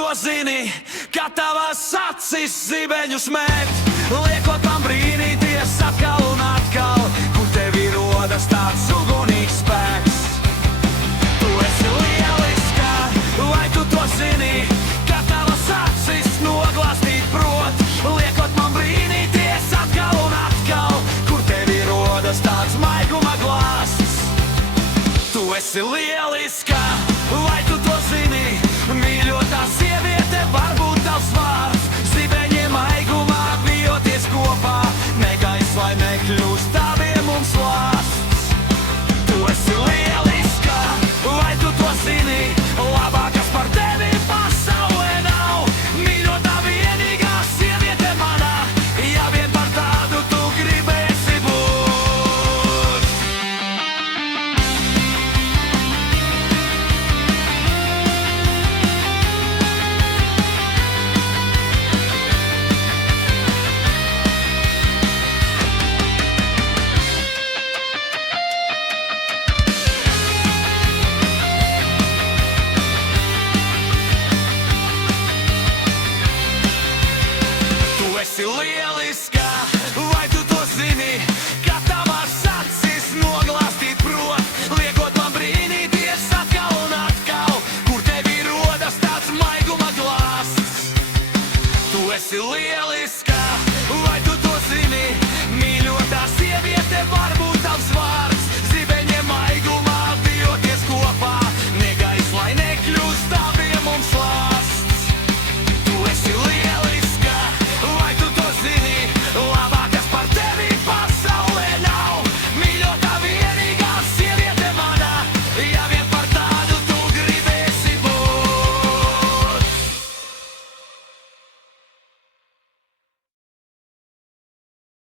to zini, ka tavas acis zibeņus met, liekot man brīnīties atkal un atkal, kur tevi rodas tāds ugunīgs spēks. Tu esi lieliska, vai tu to zini, ka tavas acis noglāstīt prot, liekot man brīnīties atkal un atkal, kur tevi rodas tāds maiguma glāsts. Tu esi lieliska, vai tu to zini, mīļotā sieviete varbūt tavs vārds, zibeņiem aigumā bijoties kopā, negais vai nekļūst taviem mums lāsts. Tu esi lieliska, vai tu to zini, labākas par tevi pasaulē nav, mīļotā vienīgā sieviete manā, ja vien par tādu tu gribēsi būt. Tu esi lieliska, vai tu to zini, ka tavas acis noglāstīt prot, liekot man brīnīties atkal un atkal, kur tevi rodas tāds maiguma glāsts. Tu esi lieliska, vai tu to zini, mīļotā sieviete var